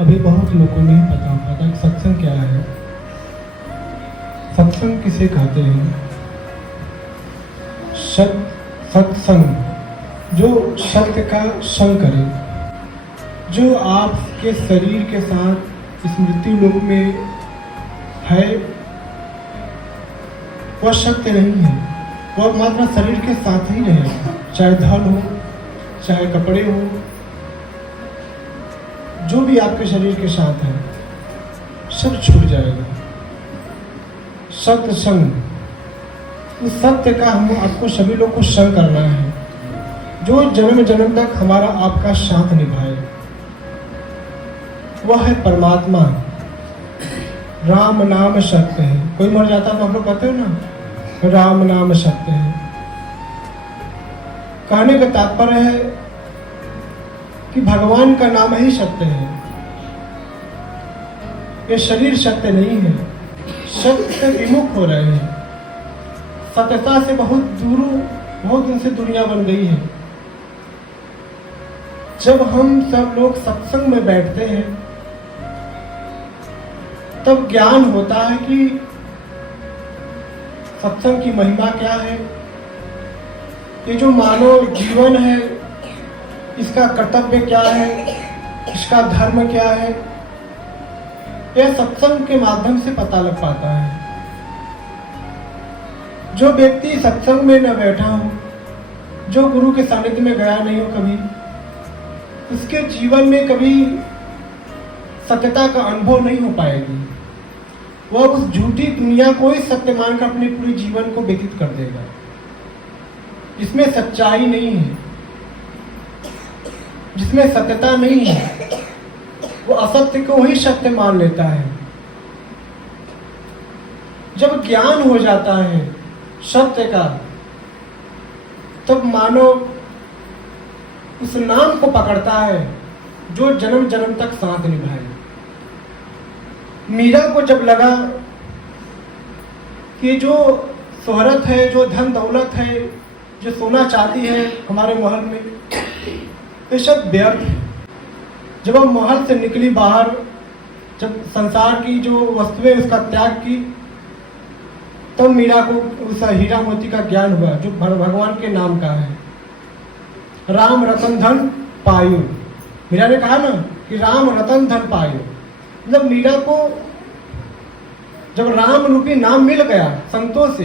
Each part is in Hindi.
अभी बहुत लोगों को नहीं पता होता कि सत्संग क्या है। सत्संग किसे कहते हैं? सत्संग जो सत्य का संग करे, जो आपके शरीर के साथ स्मृति लोक में है, वह सत्य नहीं है। वह मात्र शरीर के साथ ही रहेगा, चाहे धन हो, चाहे कपड़े हो, जो भी आपके शरीर के साथ है सब छूट जाएगा। सत्य संग, उस सत्य का हम आपको सभी लोग को संग करना है, जो जन्म जन्म तक हमारा आपका साथ निभाए। वह है परमात्मा। राम नाम सत्य है। कोई मर जाता तो आप लोग कहते हो ना, राम नाम सत्य है। कहने का तात्पर्य है कि भगवान का नाम ही सत्य है। ये शरीर सत्य नहीं है। सत्य से विमुख हो रहे हैं। सत्यता से बहुत दिन से दुनिया बन गई है। जब हम सब लोग सत्संग में बैठते हैं तब ज्ञान होता है कि सत्संग की महिमा क्या है। ये जो मानव जीवन है, इसका कर्तव्य क्या है, इसका धर्म क्या है, यह सत्संग के माध्यम से पता लग पाता है। जो व्यक्ति सत्संग में न बैठा हो, जो गुरु के सानिध्य में गया नहीं हो कभी, उसके जीवन में कभी सत्यता का अनुभव नहीं हो पाएगी। वह उस झूठी दुनिया को ही सत्य मानकर अपने पूरे जीवन को व्यतीत कर देगा। इसमें सच्चाई नहीं है, जिसमें सत्यता नहीं है, वो असत्य को ही सत्य मान लेता है। जब ज्ञान हो जाता है सत्य का, तब मानव उस नाम को पकड़ता है जो जन्म जन्म तक साथ निभाए। मीरा को जब लगा कि जो शोहरत है, जो धन दौलत है, जो सोना चांदी है हमारे महल में, ये सब व्यर्थ है। जब हम महल से निकली बाहर, जब संसार की जो वस्तुएं उसका त्याग की, तब मीरा को उस हीरा मोती का ज्ञान हुआ जो भगवान के नाम का है। राम रतन धन पायो। मीरा ने कहा ना कि राम रतन धन पायो। जब मीरा को जब राम रूपी नाम मिल गया संतों से,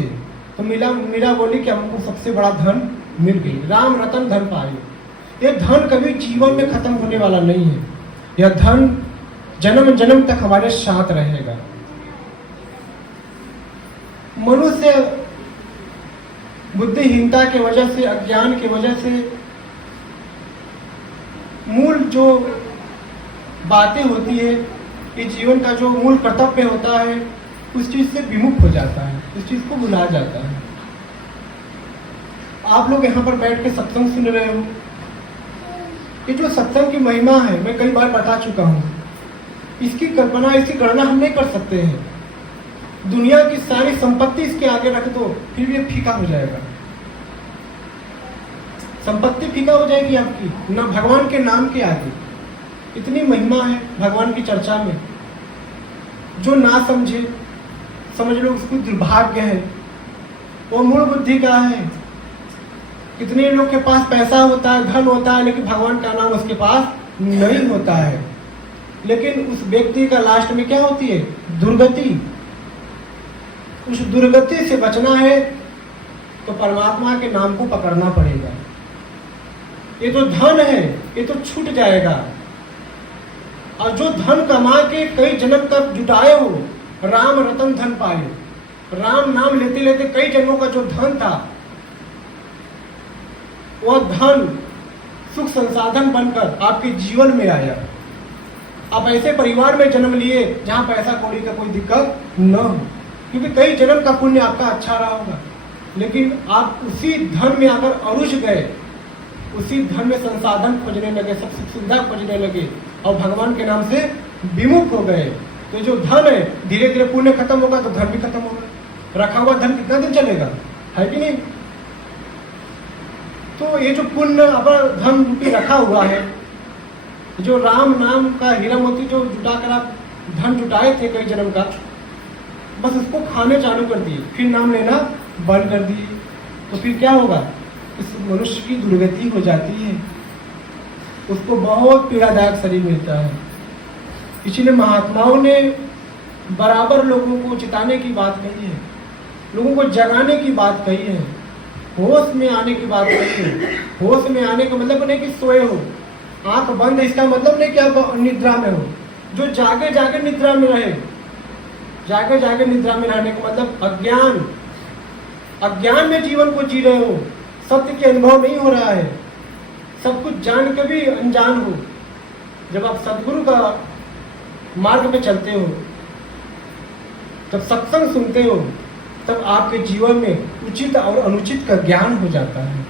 तो मीरा बोली कि हमको सबसे बड़ा धन मिल गई। राम रतन धन पायो। ये धन कभी जीवन में खत्म होने वाला नहीं है। यह धन जन्म जन्म तक हमारे साथ रहेगा। मनुष्य बुद्धिहीनता की वजह से, अज्ञान की वजह से मूल जो बातें होती है, ये जीवन का जो मूल कर्तव्य होता है, उस चीज से विमुख हो जाता है, उस चीज को भुला जाता है। आप लोग यहाँ पर बैठ के सत्संग सुन रहे हो, ये जो सत्संग की महिमा है मैं कई बार बता चुका हूँ। इसकी कल्पना, इसकी गणना हम नहीं कर सकते हैं। दुनिया की सारी संपत्ति इसके आगे रख दो, फिर भी ये फीका हो जाएगा। संपत्ति फीका हो जाएगी आपकी, ना भगवान के नाम के आगे। इतनी महिमा है भगवान की चर्चा में। जो ना समझे, समझ लो उसको दुर्भाग्य है। वो मूल बुद्धि का है। कितने लोग के पास पैसा होता है, धन होता है, लेकिन भगवान का नाम उसके पास नहीं होता है। लेकिन उस व्यक्ति का लास्ट में क्या होती है? दुर्गति। उस दुर्गति से बचना है तो परमात्मा के नाम को पकड़ना पड़ेगा। ये तो धन है, ये तो छूट जाएगा। और जो धन कमा के कई जन्म तक जुटाए हो, राम रतन धन पाए। राम नाम लेते लेते कई जन्मों का जो धन था, वह धन सुख संसाधन बनकर आपके जीवन में आया। आप ऐसे परिवार में जन्म लिए जहां पैसा कौड़ी का कोई दिक्कत न हो, क्योंकि कई जन्म का पुण्य आपका अच्छा रहा होगा। लेकिन आप उसी धन में अगर अरुझ गए, उसी धन में संसाधन खोजने लगे, सब सुख सुविधा खोजने लगे और भगवान के नाम से विमुख हो गए, तो जो धन है धीरे धीरे पुण्य खत्म होगा तो धन भी खत्म होगा। रखा हुआ धन कितना दिन चलेगा, है कि नहीं? तो ये जो पुण्य अपना धन रूपी रखा हुआ है, जो राम नाम का हीरा मोती जो जुटा कर आप धन जुटाए थे कई जन्म का, बस उसको खाने चालू कर दिए, फिर नाम लेना बंद कर दिए, तो फिर क्या होगा? इस मनुष्य की दुर्गति हो जाती है, उसको बहुत पीड़ादायक शरीर मिलता है। इसीलिए महात्माओं ने बराबर लोगों को चिताने की बात कही है, लोगों को जगाने की बात कही है, होश में आने की बात कही है। होश में आने का मतलब नहीं कि सोए हो, आंख बंद, इसका मतलब नहीं कि आप निद्रा में हो। जो जागे जागे निद्रा में रहे, जागे जागे निद्रा में रहने का मतलब अज्ञान में जीवन को जी रहे हो, सत्य के अनुभव नहीं हो रहा है, सब कुछ जान के भी अनजान हो। जब आप सदगुरु का मार्ग पे चलते हो, जब सत्संग सुनते हो, तब आपके जीवन में उचित और अनुचित का ज्ञान हो जाता है।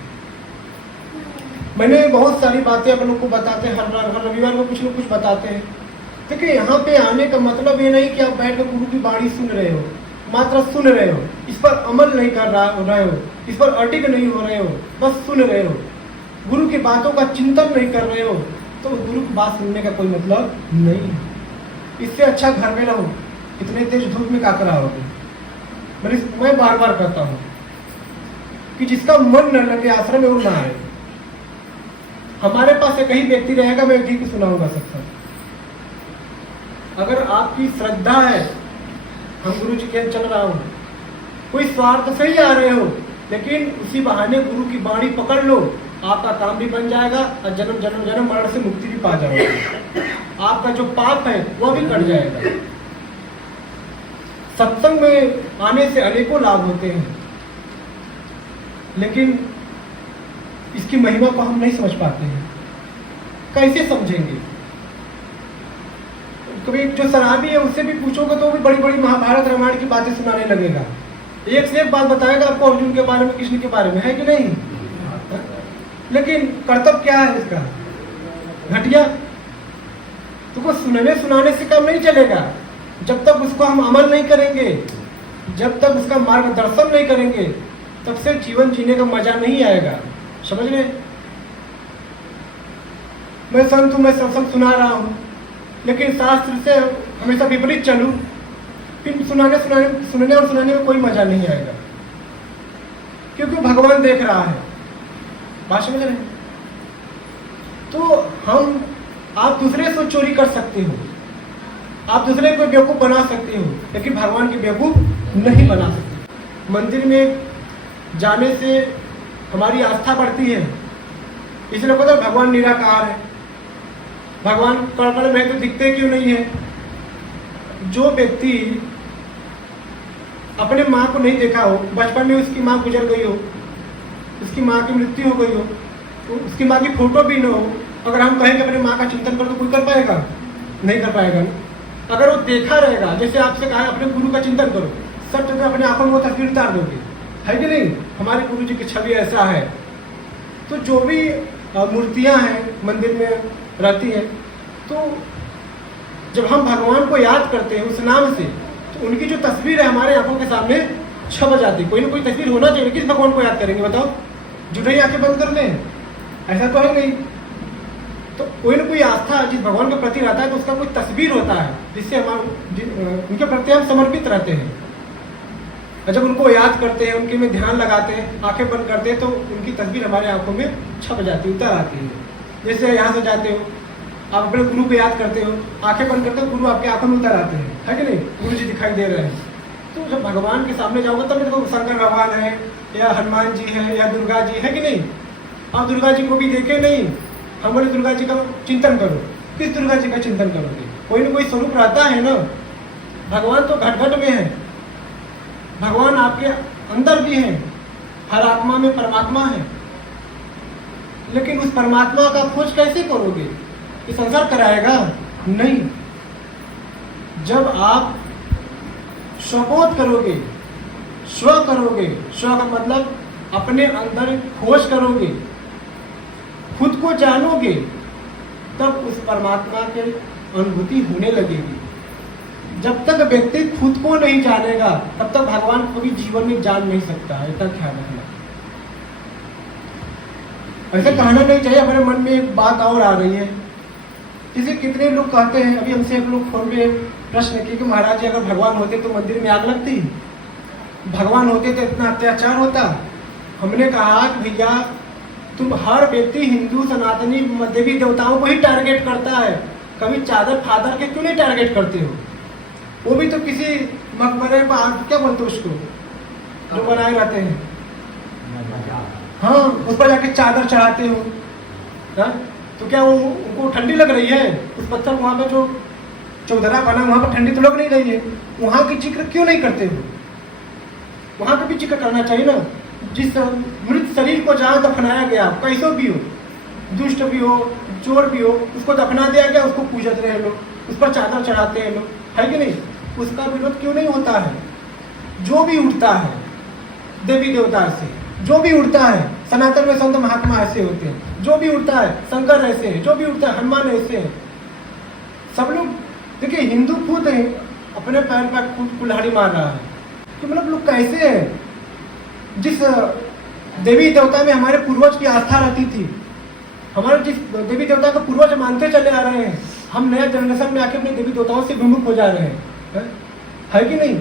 मैंने बहुत सारी बातें अपन लोग को बताते हैं, हर रविवार को कुछ न कुछ बताते हैं। देखिए, यहाँ पे आने का मतलब ये नहीं कि आप बैठ कर गुरु की वाणी सुन रहे हो, मात्र सुन रहे हो, इस पर अमल नहीं कर रहे हो, इस पर अटिक नहीं हो रहे हो, बस सुन रहे हो, गुरु की बातों का चिंतन नहीं कर रहे हो, तो गुरु की बात सुनने का कोई मतलब नहीं है। इससे अच्छा घर में रहो, इतने तेज धूप में क्या करा होगे। मैं बार बार कहता हूँ कि जिसका मन न लगे आश्रम में वो ना आए। हमारे पास एक ही व्यक्ति रहेगा, मैं ठीक सुनाऊंगा सत्संग। अगर आपकी श्रद्धा है, हम गुरु जी के चल रहा हूं, कोई स्वार्थ से ही आ रहे हो, लेकिन उसी बहाने गुरु की बाणी पकड़ लो, आपका काम भी बन जाएगा और जन्म जन्म जन्म मरण से मुक्ति भी पा जाओगे। आपका जो पाप है वो भी कट जाएगा। सत्संग में आने से अनेकों लाभ होते हैं, लेकिन इसकी महिमा को हम नहीं समझ पाते हैं। कैसे समझेंगे? कभी जो शराबी है उससे भी पूछोगे तो वो भी बड़ी बड़ी महाभारत रामायण की बातें सुनाने लगेगा, एक से एक बात बताएगा आपको अर्जुन के बारे में, कृष्ण के बारे में, है कि नहीं? लेकिन कर्तव्य क्या है इसका? घटिया। तो को सुनाने से काम नहीं चलेगा। जब तक उसको हम अमल नहीं करेंगे, जब तक उसका मार्गदर्शन नहीं करेंगे, तब से जीवन जीने का मजा नहीं आएगा। समझ रहे? मैं संत हूं, मैं सत्संग सुना रहा हूं, लेकिन शास्त्र से हमेशा विपरीत चलूं, फिर सुनने और सुनाने में कोई मजा नहीं आएगा, क्योंकि भगवान देख रहा है। बात समझ रहे? तो आप दूसरे से चोरी कर सकते हो, आप दूसरे को बेवकूफ बना सकते हो, लेकिन भगवान के बेवकूफ नहीं बना सकते। मंदिर में जाने से हमारी आस्था बढ़ती है, इसलिए पता है भगवान निराकार है। भगवान कण में तो दिखते क्यों नहीं है? जो व्यक्ति अपने माँ को नहीं देखा हो, बचपन में उसकी माँ गुजर गई हो, उसकी माँ की मृत्यु हो गई हो, तो उसकी माँ की फोटो भी न हो, अगर हम कहेंगे अपने माँ का चिंतन करो तो कोई कर पाएगा? नहीं कर पाएगा। अगर वो देखा रहेगा, जैसे आपसे कहा अपने गुरु का चिंतन करो, सब जगह अपने आंखों में वो तस्वीर उतार दोगे, है कि नहीं? हमारे गुरु जी की छवि ऐसा है। तो जो भी मूर्तियां हैं मंदिर में रहती है, तो जब हम भगवान को याद करते हैं उस नाम से, तो उनकी जो तस्वीर है हमारे आंखों के सामने छप जाती है। कोई ना कोई तस्वीर होना चाहिए। किस भगवान को याद करेंगे बताओ? जुटे ही आंखें बंद कर लें? ऐसा तो है नहीं। तो कोई ना कोई आस्था जिस भगवान के प्रति रहता है, तो उसका कोई तस्वीर होता है जिससे हम उनके प्रति हम समर्पित रहते हैं। और जब उनको याद करते हैं, उनके में ध्यान लगाते हैं, आंखें बंद करते हैं, तो उनकी तस्वीर हमारे आंखों में छप जाती है, उतर आती है। जैसे यहाँ से जाते हो, आप अपने गुरु को याद करते हो, आंखें बंद करते हो, गुरु आपके आंखों में उतर आते हैं, है कि नहीं? गुरु जी दिखाई दे रहे हैं। तो जब भगवान के सामने जाओगे तब देखो शंकर भगवान है, या हनुमान जी है, या दुर्गा जी है कि नहीं? आप दुर्गा जी को भी देखे नहीं, हम बोले दुर्गा जी का चिंतन करो। किस दुर्गा जी का चिंतन करोगे? कोई ना कोई स्वरूप रहता है ना। भगवान तो घट घट में है, भगवान आपके अंदर भी है, हर आत्मा में परमात्मा है। लेकिन उस परमात्मा का खोज कैसे करोगे? ये संसार कराएगा? नहीं। जब आप स्वबोध करोगे, स्व करोगे, स्व का मतलब अपने अंदर खोज करोगे, खुद को जानोगे, तब उस परमात्मा की अनुभूति होने लगेगी। जब तक व्यक्ति खुद को नहीं जानेगा, तब तक भगवान को भी जीवन में जान नहीं सकता है। इतना ख्याल रखना। ऐसे कहना नहीं चाहिए। हमारे मन में एक बात और आ रही है जैसे कितने लोग कहते हैं, अभी हमसे एक लोग फोन पे प्रश्न किए कि महाराज जी अगर भगवान होते तो मंदिर में आग लगती, भगवान होते तो इतना अत्याचार होता। हमने कहा कि भैया तुम हर व्यक्ति हिंदू सनातनी देवी देवताओं को ही टारगेट करता है, कभी चादर फादर के क्यों नहीं टारगेट करते हो? वो भी तो किसी मकबरे पर क्या बोलते उसको जो बनाए रहते हैं, हाँ उस पर जाके चादर चढ़ाते हो। हाँ? तो क्या वो उनको ठंडी लग रही है? उस पत्थर वहाँ पे जो चौधरा बना वहाँ पर ठंडी तो लग नहीं रही है, वहाँ की जिक्र क्यों नहीं करते हो? वहाँ का भी जिक्र करना चाहिए ना। जिस मृत शरीर को जहाँ दफनाया गया, कैसो भी हो, दुष्ट भी हो, चोर भी हो, उसको दफना दिया गया, उसको पूजत रहे लोग, उस पर चादर चढ़ाते हैं लोग, है कि नहीं? उसका विरोध क्यों नहीं होता है? जो भी उठता है देवी देवता से, जो भी उठता है, सनातन में संत महात्मा ऐसे होते हैं, जो भी उठता है शंकर ऐसे है, जो भी उठता है हनुमान ऐसे है। सब लोग देखिए हिंदू खुद है अपने पैर पर खुद कुल्हाड़ी मार रहा है। तो मतलब लोग कैसे हैं? जिस देवी देवता में हमारे पूर्वज की आस्था रहती थी, हमारे जिस देवी देवता को पूर्वज मानते चले आ रहे हैं, हम नया जनरेशन में आके अपने देवी देवताओं से विमुख हो जा रहे हैं, है कि नहीं?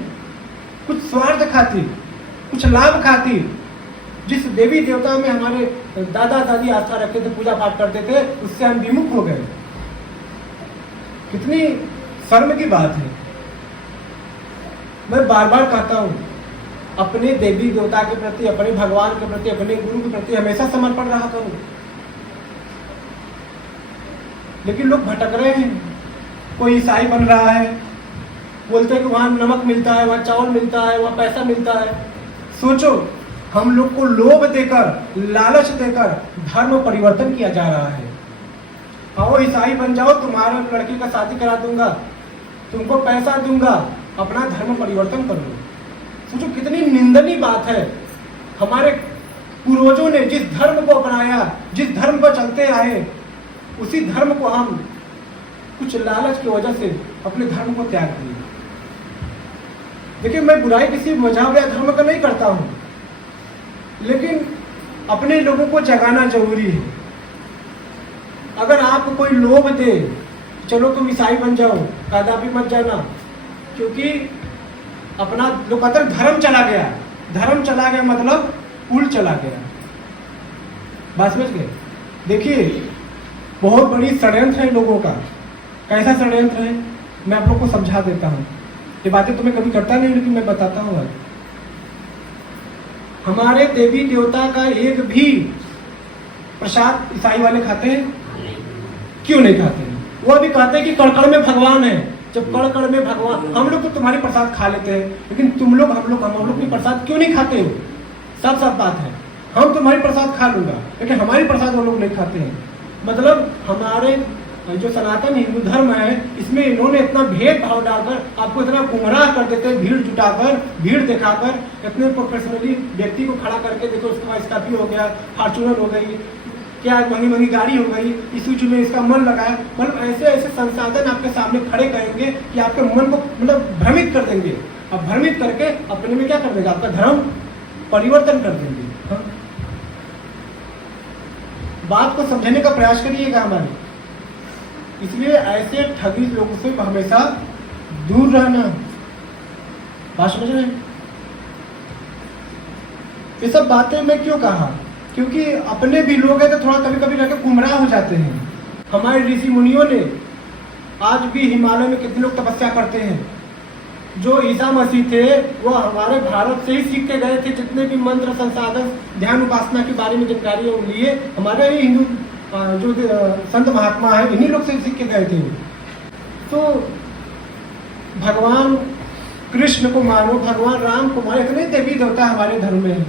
कुछ स्वार्थ खातिर, कुछ लाभ खातिर जिस देवी देवता में हमारे दादा दादी आस्था रखते थे, पूजा पाठ करते थे, उससे हम विमुख हो गए। कितनी शर्म की बात है। मैं बार बार कहता हूँ, अपने देवी देवता के प्रति, अपने भगवान के प्रति, अपने गुरु के प्रति हमेशा समर्पण रहा करो। लेकिन लोग भटक रहे हैं। कोई ईसाई बन रहा है, बोलते हैं कि वहाँ नमक मिलता है, वहाँ चावल मिलता है, वहाँ पैसा मिलता है। सोचो, हम लोग को लोभ देकर, लालच देकर धर्म परिवर्तन किया जा रहा है। आओ ईसाई बन जाओ, तुम्हारा लड़की का शादी करा दूंगा, तुमको पैसा दूंगा, अपना धर्म परिवर्तन कर लो। सोचो कितनी निंदनीय बात है। हमारे पूर्वजों ने जिस धर्म को अपनाया, जिस धर्म पर चलते आए, उसी धर्म को हम कुछ लालच की वजह से अपने धर्म को त्याग दिए। देखिए, मैं बुराई किसी मजहब या धर्म का नहीं करता हूं, लेकिन अपने लोगों को जगाना जरूरी है। अगर आपको कोई लोभ दे, चलो तुम ईसाई बन जाओ, कदापि मत जाना, क्योंकि अपना लोग कहते हैं धर्म चला गया। धर्म चला गया मतलब कुल चला गया। बात समझ गए? देखिए, बहुत बड़ी षड्यंत्र है लोगों का। कैसा षड्यंत्र है मैं आप लोग को समझा देता हूँ। ये बातें तो मैं कभी करता नहीं, लेकिन मैं बताता हूँ। हमारे देवी देवता का एक भी प्रसाद ईसाई वाले खाते हैं? क्यों नहीं खाते हैं? वो अभी कहते हैं कि कड़कड़ में भगवान है। जब कड़कड़ में भगवान, हम लोग तो तुम्हारी प्रसाद खा लेते हैं, लेकिन तुम लोग हम लोग की प्रसाद क्यों नहीं खाते हो? सब बात है। हम तुम्हारी प्रसाद खा लूंगा, लेकिन हमारी प्रसाद वो लोग नहीं खाते हैं। मतलब हमारे जो सनातन हिंदू धर्म है, इसमें इन्होंने इतना भेदभाव डालकर आपको इतना गुमराह कर देते हैं, भीड़ जुटाकर, भीड़ दिखाकर, इतने प्रोफेशनली व्यक्ति को खड़ा करके, देखो उसके पास स्कॉर्पियो हो गया, फॉर्चूनर हो गई, क्या महंगी महंगी गाड़ी हो गई, इस चीज में इसका मन लगाया। मतलब ऐसे ऐसे संसाधन आपके सामने खड़े करेंगे कि आपके मन को मतलब भ्रमित कर देंगे। अब भ्रमित करके अपने में क्या कर देगा? आपका धर्म परिवर्तन कर देंगे। हाँ? बात को समझने का प्रयास करिएगा हमारे। इसलिए ऐसे ठगी लोगों से हमेशा दूर रहना। बात समझ रहे हैं? ये सब बातें मैं क्यों कहा? क्योंकि अपने भी लोग हैं तो थोड़ा कभी कभी रहकर गुमराह हो जाते हैं। हमारे ऋषि मुनियों ने आज भी हिमालय में कितने लोग तपस्या करते हैं। जो ईसा मसीह थे वो हमारे भारत से ही सीख के गए थे। जितने भी मंत्र, संसाधन, ध्यान, उपासना के बारे में जानकारी लिए हमारे ही हिंदू जो संत महात्मा है, इन्हीं लोग से सीख के गए थे। तो भगवान कृष्ण को मानो, भगवान राम को मानो, इतने देवी देवता हमारे धर्म में है।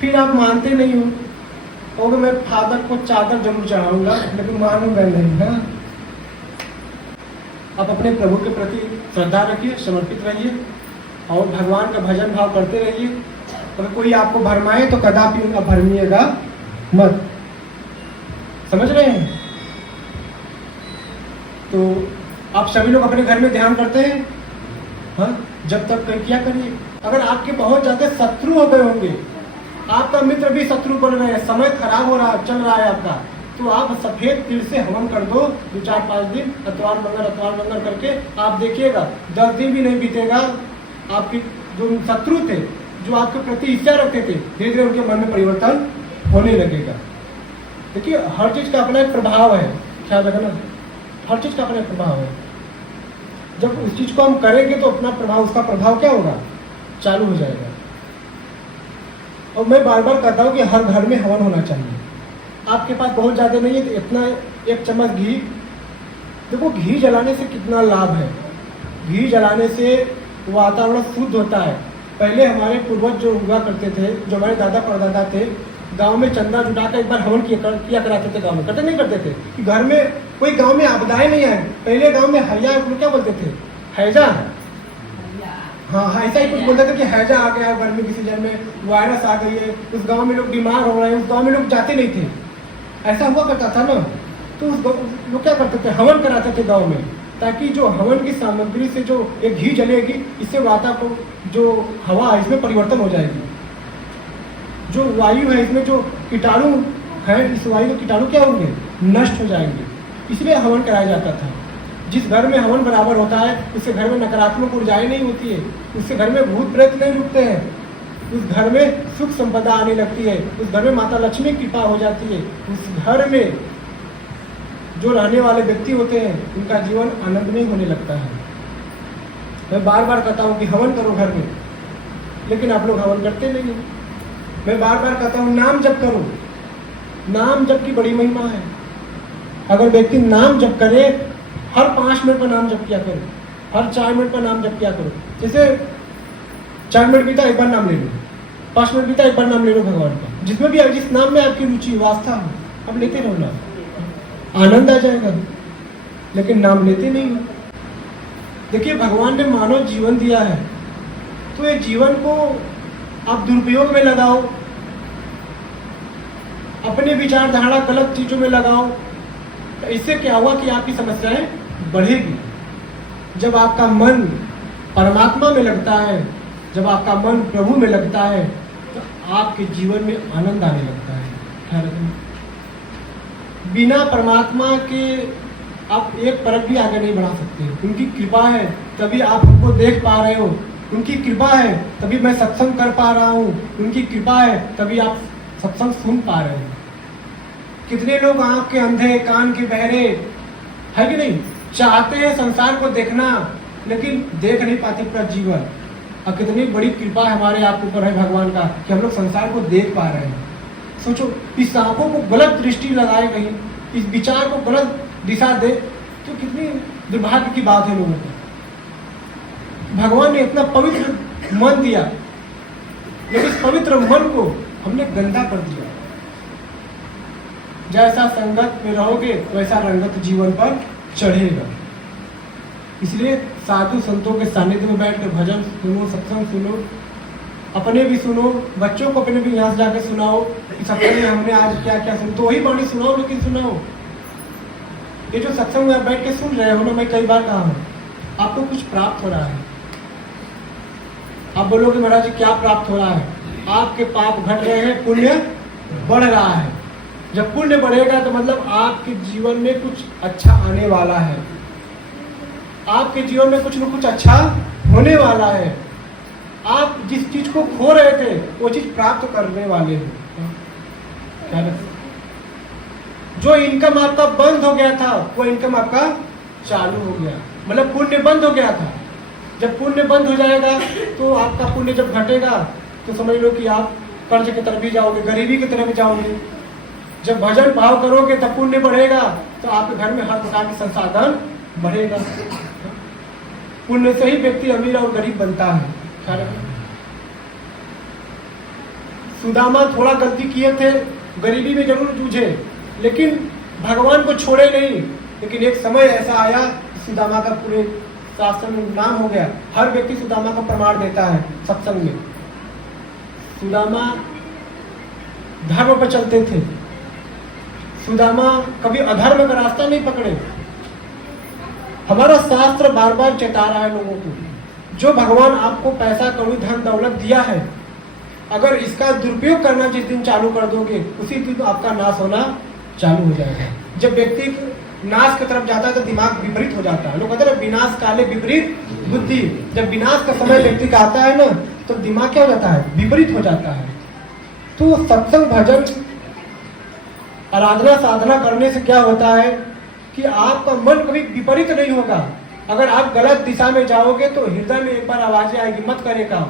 फिर आप मानते नहीं हो और मैं फादर को चादर जरूर चढ़ाऊंगा, लेकिन मानूंगा नहीं। है आप अपने प्रभु के प्रति श्रद्धा रखिए, समर्पित रहिए और भगवान का भजन भाव करते रहिए। अगर कोई आपको भरमाए तो कदापि उनका भरमिएगा मत। समझ रहे हैं? तो आप सभी लोग अपने घर में ध्यान करते हैं? हाँ, जब तक क्या करिए। अगर आपके बहुत ज्यादा शत्रु हो गए होंगे, आपका मित्र भी शत्रु बन रहे हैं, समय खराब हो रहा चल रहा है आपका, तो आप सफ़ेद तिल से हवन कर दो 2-4-5 दिन, अतवार मंगल करके आप देखिएगा 10 दिन भी नहीं बीतेगा, आपके जो शत्रु थे, जो आपके प्रति ईर्ष्या रखते थे, धीरे धीरे उनके मन में परिवर्तन होने लगेगा। देखिए हर चीज़ का अपना एक प्रभाव है, ख्याल रखना, हर चीज़ का अपना एक प्रभाव है। जब उस चीज़ को हम करेंगे तो अपना प्रभाव, उसका प्रभाव क्या होगा, चालू हो जाएगा। और मैं बार बार कहता हूँ कि हर घर में हवन होना चाहिए। आपके पास बहुत ज़्यादा नहीं है तो इतना 1 चम्मच घी, देखो घी जलाने से कितना लाभ है। घी जलाने से वातावरण शुद्ध होता है। पहले हमारे पूर्वज जो हुआ करते थे, जो हमारे दादा परदादा थे, गांव में चंदा जुटाकर एक बार हवन किया कराते थे। गांव में करते नहीं करते थे कि घर में कोई गांव में आपदाएं नहीं आए। पहले गांव में हैजा, क्या बोलते थे, हैजा, हाँ ऐसा ही कुछ बोलते थे कि हैजा आ गया घर में, किसी जन में वायरस आ गई है, उस गांव में लोग बीमार हो रहे हैं, उस गांव में लोग जाते नहीं थे, ऐसा हुआ करता था ना। तो उस लोग क्या करते थे, हवन कराते थे गांव में, ताकि जो हवन की सामग्री से जो एक घी जलेगी, इससे वातावरण जो हवा है इसमें परिवर्तन हो जाएगी। जो वायु है इसमें जो कीटाणु है, इस वायु के कीटाणु क्या होंगे, नष्ट हो जाएंगे। इसलिए हवन कराया जाता था। जिस घर में हवन बराबर होता है उससे घर में नकारात्मक ऊर्जाएं नहीं होती है, उससे घर में भूत प्रेत नहीं रुकते हैं, उस घर में सुख संपदा आने लगती है, उस घर में माता लक्ष्मी की कृपा हो जाती है। उस घर में जो रहने वाले व्यक्ति होते हैं उनका जीवन आनंदमय होने लगता है। मैं बार बार कहता हूँ कि हवन करो घर में, लेकिन आप लोग हवन करते नहीं हैं। मैं बार बार कहता हूँ नाम जप करो, नाम जप की बड़ी महिमा है। अगर व्यक्ति नाम जप करे, हर 5 मिनट पर नाम जप किया करो, हर 4 मिनट पर नाम जप किया करो। जैसे 4 मिनट बीता एक बार नाम ले लो, 5 मिनट बीता एक बार नाम ले लो भगवान का, जिसमें भी जिस नाम में आपकी रुचि वास्ता हो, अब लेते रहो ना, आनंद आ जाएगा। लेकिन नाम लेते नहीं हो। देखिए भगवान ने मानव जीवन दिया है, तो ये जीवन को आप दुरुपयोग में लगाओ, अपने विचारधारा गलत चीजों में लगाओ, तो इससे क्या हुआ कि आपकी समस्याएं बढ़ेगी। जब आपका मन परमात्मा में लगता है, जब आपका मन प्रभु में लगता है, तो आपके जीवन में आनंद आने लगता है। ख्याल रखना, बिना परमात्मा के आप एक परत भी आगे नहीं बढ़ा सकते। उनकी कृपा है तभी आप उनको देख पा रहे हो, उनकी कृपा है तभी मैं सत्संग कर पा रहा हूँ, उनकी कृपा है तभी आप सत्संग सुन पा रहे हो। कितने लोग आँख के अंधे, कान के बहरे है कि नहीं, चाहते हैं संसार को देखना लेकिन देख नहीं पाते पूरा जीवन। और कितनी बड़ी कृपा हमारे आप ऊपर है भगवान का कि हम लोग संसार को देख पा रहे हैं। सोचो, इस आंखों को गलत दृष्टि लगाए कहीं, इस विचार को गलत दिशा दे, तो कितनी दुर्भाग्य की बात है लोगों को। भगवान ने इतना पवित्र मन दिया, लेकिन इस पवित्र मन को हमने गंदा कर दिया। जैसा संगत में रहोगे वैसा रंगत जीवन पर चढ़ेगा। इसलिए साधु संतों के सानिध्य में बैठ कर भजन सुनो, सत्संग सुनो, अपने भी सुनो, बच्चों को अपने भी यहाँ से जाकर सुनाओ कि सत्संग में हमने आज क्या क्या सुना। तो वही वाणी सुनाओ, लेकिन सुनाओ। ये जो सत्संग में आप बैठ के सुन रहे हो ना, मैं कई बार कहा हूँ, आपको कुछ प्राप्त हो रहा है। आप बोलोगे महाराज जी क्या प्राप्त हो रहा है? आपके पाप घट रहे हैं, पुण्य बढ़ रहा है। जब पुण्य बढ़ेगा तो मतलब आपके जीवन में कुछ अच्छा आने वाला है, आपके जीवन में कुछ न कुछ अच्छा होने वाला है। आप जिस चीज को खो रहे थे वो चीज प्राप्त करने वाले हो। क्या जो इनकम आपका बंद हो गया था वो इनकम आपका चालू हो गया, मतलब पुण्य बंद हो गया था। जब पुण्य बंद हो जाएगा तो आपका पुण्य जब घटेगा तो समझ लो कि आप कर्ज की तरफ भी जाओगे, गरीबी की तरफ भी जाओगे। जब भजन भाव करोगे तब पुण्य बढ़ेगा, तो आपके घर में हर प्रकार के संसाधन बढ़ेगा। पुण्य से ही व्यक्ति अमीर और गरीब बनता है। सुदामा थोड़ा गलती किए थे, गरीबी में जरूर जूझे, लेकिन भगवान को छोड़े नहीं। लेकिन एक समय ऐसा आया, सुदामा का पूरे शास्त्र में नाम हो गया। हर व्यक्ति सुदामा का प्रमाण देता है सत्संग में। सुदामा धर्म पर चलते थे, सुदामा कभी अधर्म का रास्ता नहीं पकड़े। हमारा शास्त्र बार बार चेता रहा है लोगों को, जो भगवान आपको पैसा कौड़ी धन दौलत दिया है, अगर इसका दुरुपयोग करना जिस दिन चालू कर दोगे उसी दिन आपका नाश होना चालू हो जाएगा। जब व्यक्ति नाश की तरफ जाता है तो दिमाग विपरीत हो जाता है। लोग कहते हैं विनाश काले विपरीत बुद्धि। जब विनाश का समय व्यक्ति का आता है ना तो दिमाग क्या हो जाता है, विपरीत हो जाता है। तो सत्संग भजन आराधना साधना करने से क्या होता है कि आपका मन कभी विपरीत नहीं होगा। अगर आप गलत दिशा में जाओगे तो हृदय में एक बार आवाजें आएगी, मत करे काम।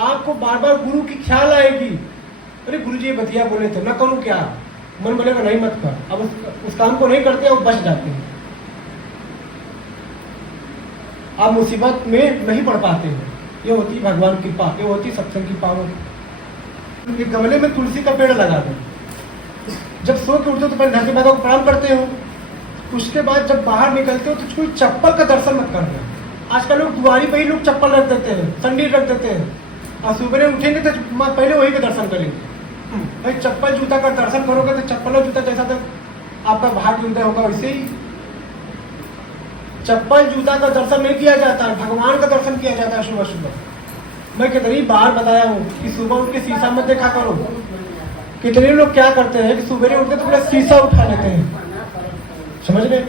आपको बार बार गुरु की ख्याल आएगी, अरे गुरु जी बतिया बोले थे, ना करूं क्या, मन बोलेगा नहीं मत कर। अब उस काम को नहीं करते, वो बच जाते हैं, आप मुसीबत में नहीं पड़ पाते हैं। ये होती भगवान की कृपा, ये होती सत्संग की पावर। ये गमले में तुलसी का पेड़ लगा दो, जब सो के उठते हो तो पहले धरती माता को प्रणाम करते हो, उसके बाद जब बाहर निकलते हो तो कोई चप्पल का दर्शन मत करना। आजकल लोग दुआरी पे ही लोग चप्पल रख देते हैं, सैंडल रख देते हैं, और सुबह उठेंगे तो पहले वही का दर्शन करेंगे। भाई चप्पल जूता का दर्शन करोगे तो चप्पल और जूता जैसा तक आपका भाग्य उदय होगा, वैसे ही चप्पल जूता का दर्शन नहीं किया जाता है, भगवान का दर्शन किया जाता है सुबह सुबह। मैं कितनी बार बताया हूँ कि सुबह उठ के शीशा मत देखा करो। कितने लोग क्या करते हैं कि सुबह उठते तो पूरा शीशा उठा लेते हैं, समझ रहे।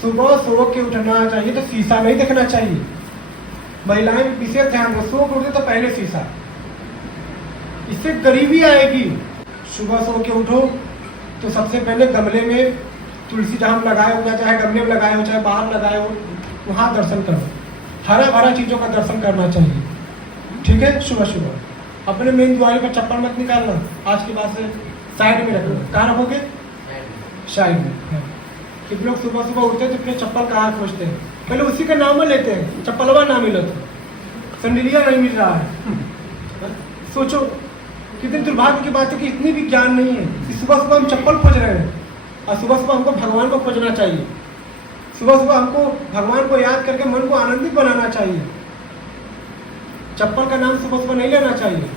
सुबह सो के उठना चाहिए तो शीशा नहीं देखना चाहिए। महिलाएं विशेष ध्यान रखो, सो के उठते तो पहले शीशा, इससे गरीबी आएगी। सुबह सो के उठो तो सबसे पहले गमले में तुलसी जहाँ लगाए हो, चाहे गमले में लगाए हो चाहे बाहर लगाए हो, वहाँ दर्शन करो। हरा भरा चीजों का दर्शन करना चाहिए, ठीक है। सुबह सुबह अपने मेन द्वार पर चप्पल मत निकालना, आज के बाद से साइड में रखना। कहाँ रखोगे, साइड में। कितने लोग सुबह सुबह उठते हैं तो अपने चप्पल कहाँ खोजते हैं, पहले उसी का नाम लेते हैं, चप्पलवा ना मिला तो संडिलिया नहीं मिल रहा है। सोचो कितनी दुर्भाग्य की बात है कि इतनी भी ज्ञान नहीं है कि सुबह सुबह हम चप्पल खोज रहे हैं, और सुबह सुबह हमको भगवान को खोजना चाहिए। सुबह सुबह हमको भगवान को याद करके मन को आनंदित बनाना चाहिए। चप्पल का नाम सुबह सुबह नहीं लेना चाहिए।